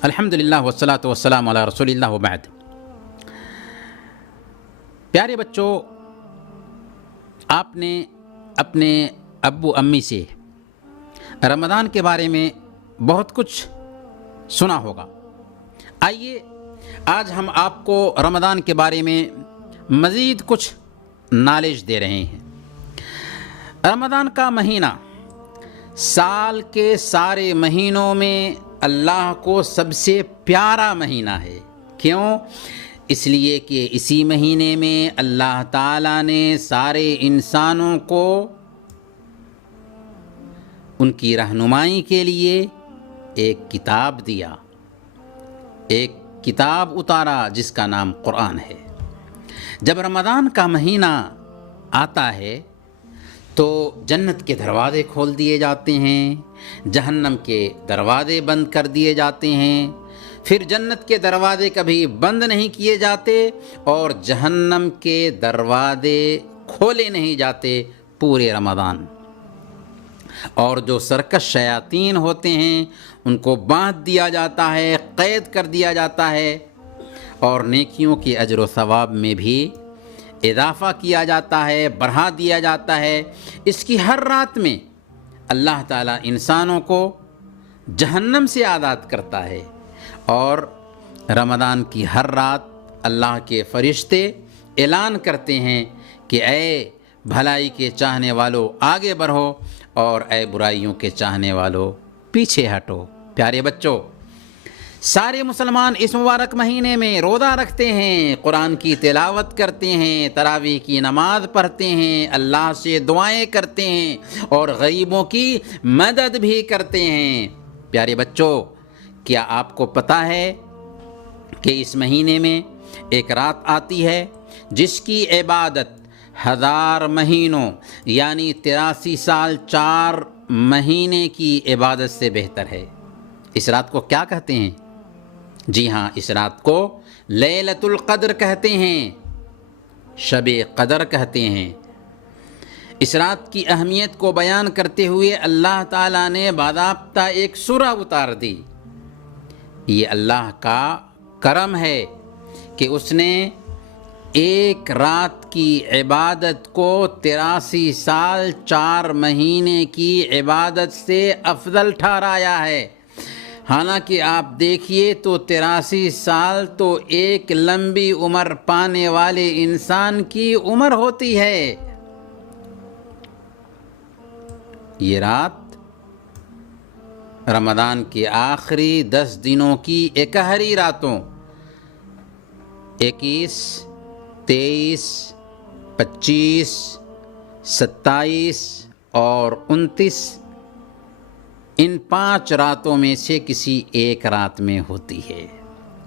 الحمدللہ والصلاۃ والسلام علی رسول اللہ وبعد۔ پیارے بچوں، آپ نے اپنے ابو امی سے رمضان کے بارے میں بہت کچھ سنا ہوگا۔ آئیے آج ہم آپ کو رمضان کے بارے میں مزید کچھ نالج دے رہے ہیں۔ رمضان کا مہینہ سال کے سارے مہینوں میں اللہ کو سب سے پیارا مہینہ ہے۔ کیوں؟ اس لیے کہ اسی مہینے میں اللہ تعالیٰ نے سارے انسانوں کو ان کی رہنمائی کے لیے ایک کتاب دیا، ایک کتاب اتارا جس کا نام قرآن ہے۔ جب رمضان کا مہینہ آتا ہے تو جنت کے دروازے کھول دیے جاتے ہیں، جہنم کے دروازے بند کر دیے جاتے ہیں، پھر جنت کے دروازے کبھی بند نہیں کیے جاتے اور جہنم کے دروازے کھولے نہیں جاتے پورے رمضان۔ اور جو سرکش شیاطین ہوتے ہیں ان کو باندھ دیا جاتا ہے، قید کر دیا جاتا ہے، اور نیکیوں کے اجر و ثواب میں بھی اضافہ کیا جاتا ہے، بڑھا دیا جاتا ہے۔ اس کی ہر رات میں اللہ تعالیٰ انسانوں کو جہنم سے آزاد کرتا ہے، اور رمضان کی ہر رات اللہ کے فرشتے اعلان کرتے ہیں کہ اے بھلائی کے چاہنے والوں آگے بڑھو اور اے برائیوں کے چاہنے والوں پیچھے ہٹو۔ پیارے بچوں، سارے مسلمان اس مبارک مہینے میں روزہ رکھتے ہیں، قرآن کی تلاوت کرتے ہیں، تراویح کی نماز پڑھتے ہیں، اللہ سے دعائیں کرتے ہیں اور غریبوں کی مدد بھی کرتے ہیں۔ پیارے بچوں، کیا آپ کو پتہ ہے کہ اس مہینے میں ایک رات آتی ہے جس کی عبادت 1000 مہینوں یعنی 83 سال 4 مہینے کی عبادت سے بہتر ہے؟ اس رات کو کیا کہتے ہیں؟ جی ہاں، اس رات کو لیلۃ القدر کہتے ہیں، شب قدر کہتے ہیں۔ اس رات کی اہمیت کو بیان کرتے ہوئے اللہ تعالیٰ نے باضابطہ ایک سورہ اتار دی۔ یہ اللہ کا کرم ہے کہ اس نے ایک رات کی عبادت کو 83 سال 4 مہینے کی عبادت سے افضل ٹھہرایا ہے۔ حالانکہ آپ دیکھیے تو 83 سال تو ایک لمبی عمر پانے والے انسان کی عمر ہوتی ہے۔ یہ رات رمضان کے آخری 10 دنوں کی اکہری راتوں 21، 23، 25، 27 اور 29 ان 5 راتوں میں سے کسی ایک رات میں ہوتی ہے۔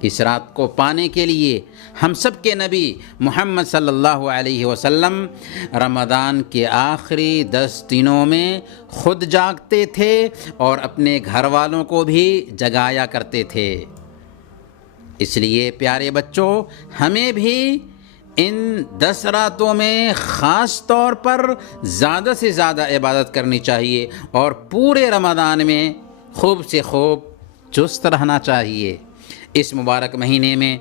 اس رات کو پانے کے لیے ہم سب کے نبی محمد صلی اللہ علیہ وسلم رمضان کے آخری 10 دنوں میں خود جاگتے تھے اور اپنے گھر والوں کو بھی جگایا کرتے تھے۔ اس لیے پیارے بچوں، ہمیں بھی ان 10 راتوں میں خاص طور پر زیادہ سے زیادہ عبادت کرنی چاہیے اور پورے رمضان میں خوب سے خوب چست رہنا چاہیے۔ اس مبارک مہینے میں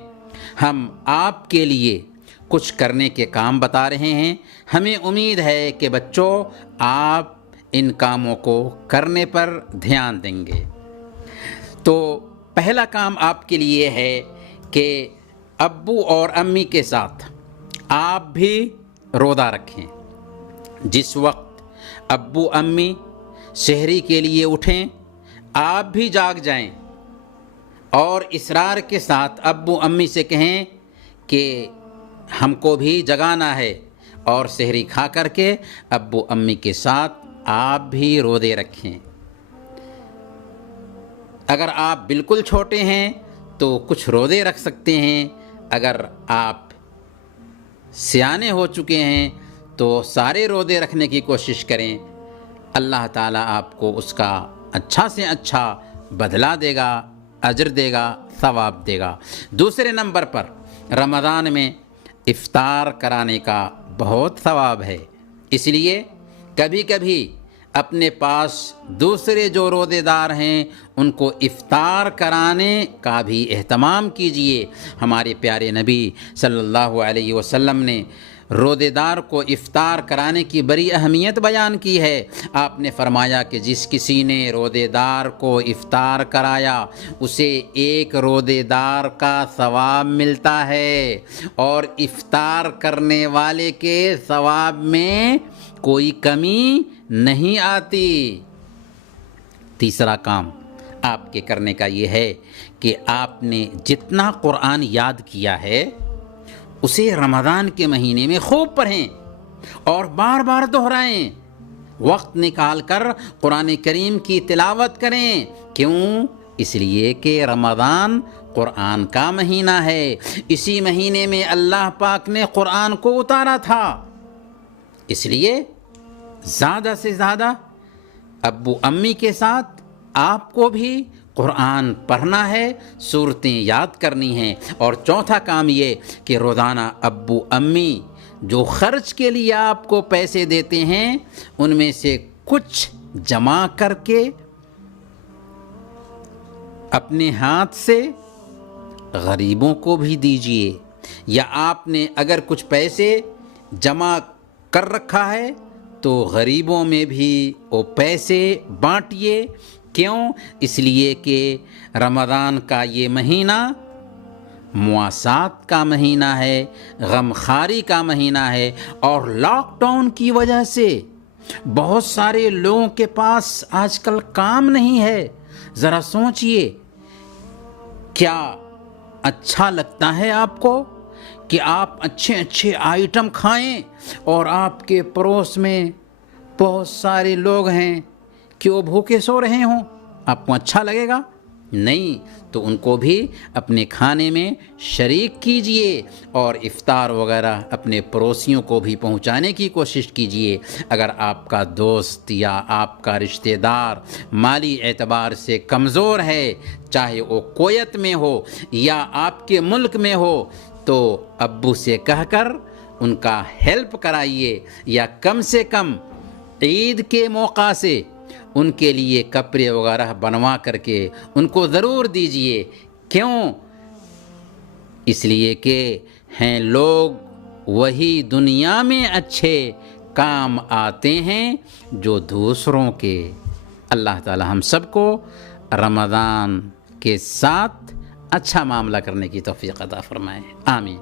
ہم آپ کے لیے کچھ کرنے کے کام بتا رہے ہیں۔ ہمیں امید ہے کہ بچوں آپ ان کاموں کو کرنے پر دھیان دیں گے۔ تو پہلا کام آپ کے لیے ہے کہ ابو اور امی کے ساتھ آپ بھی روزہ رکھیں۔ جس وقت ابو امی سحری کے لیے اٹھیں، آپ بھی جاگ جائیں اور اصرار کے ساتھ ابو امی سے کہیں کہ ہم کو بھی جگانا ہے، اور سحری کھا کر کے ابو امی کے ساتھ آپ بھی روزے رکھیں۔ اگر آپ بالکل چھوٹے ہیں تو کچھ روزے رکھ سکتے ہیں، اگر آپ سیانے ہو چکے ہیں تو سارے روزے رکھنے کی کوشش کریں۔ اللہ تعالیٰ آپ کو اس کا اچھا سے اچھا بدلہ دے گا، اجر دے گا، ثواب دے گا۔ دوسرے نمبر پر رمضان میں افطار کرانے کا بہت ثواب ہے، اس لیے کبھی کبھی اپنے پاس دوسرے جو روزے دار ہیں ان کو افطار کرانے کا بھی اہتمام کیجیے۔ ہمارے پیارے نبی صلی اللہ علیہ وسلم نے روزے دار کو افطار کرانے کی بڑی اہمیت بیان کی ہے۔ آپ نے فرمایا کہ جس کسی نے روزے دار کو افطار کرایا اسے ایک روزے دار کا ثواب ملتا ہے، اور افطار کرنے والے کے ثواب میں کوئی کمی نہیں آتی۔ تیسرا کام آپ کے کرنے کا یہ ہے کہ آپ نے جتنا قرآن یاد کیا ہے اسے رمضان کے مہینے میں خوب پڑھیں اور بار بار دہرائیں۔ وقت نکال کر قرآن کریم کی تلاوت کریں۔ کیوں؟ اس لیے کہ رمضان قرآن کا مہینہ ہے۔ اسی مہینے میں اللہ پاک نے قرآن کو اتارا تھا۔ اس لیے زیادہ سے زیادہ ابو امی کے ساتھ آپ کو بھی قرآن پڑھنا ہے، سورتیں یاد کرنی ہیں۔ اور چوتھا کام یہ کہ روزانہ ابو امی جو خرچ کے لیے آپ کو پیسے دیتے ہیں ان میں سے کچھ جمع کر کے اپنے ہاتھ سے غریبوں کو بھی دیجیے، یا آپ نے اگر کچھ پیسے جمع کر رکھا ہے تو غریبوں میں بھی وہ پیسے بانٹیے۔ کیوں؟ اس لیے کہ رمضان کا یہ مہینہ مواسات کا مہینہ ہے، غمخواری کا مہینہ ہے، اور لاک ڈاؤن کی وجہ سے بہت سارے لوگوں کے پاس آج کل کام نہیں ہے۔ ذرا سوچئے، کیا اچھا لگتا ہے آپ کو کہ آپ اچھے اچھے آئٹم کھائیں اور آپ کے پڑوس میں بہت سارے لوگ ہیں کہ وہ بھوکے سو رہے ہوں؟ آپ کو اچھا لگے گا؟ نہیں۔ تو ان کو بھی اپنے کھانے میں شریک کیجئے، اور افطار وغیرہ اپنے پڑوسیوں کو بھی پہنچانے کی کوشش کیجئے۔ اگر آپ کا دوست یا آپ کا رشتہ دار مالی اعتبار سے کمزور ہے، چاہے وہ کویت میں ہو یا آپ کے ملک میں ہو، تو ابو سے کہہ کر ان کا ہیلپ کرائیے، یا کم سے کم عید کے موقع سے ان کے لیے کپڑے وغیرہ بنوا کر کے ان کو ضرور دیجئے۔ کیوں؟ اس لیے کہ ہیں لوگ وہی دنیا میں اچھے کام آتے ہیں جو دوسروں کے۔ اللہ تعالی ہم سب کو رمضان کے ساتھ اچھا معاملہ کرنے کی توفیق عطا فرمائے۔ آمین۔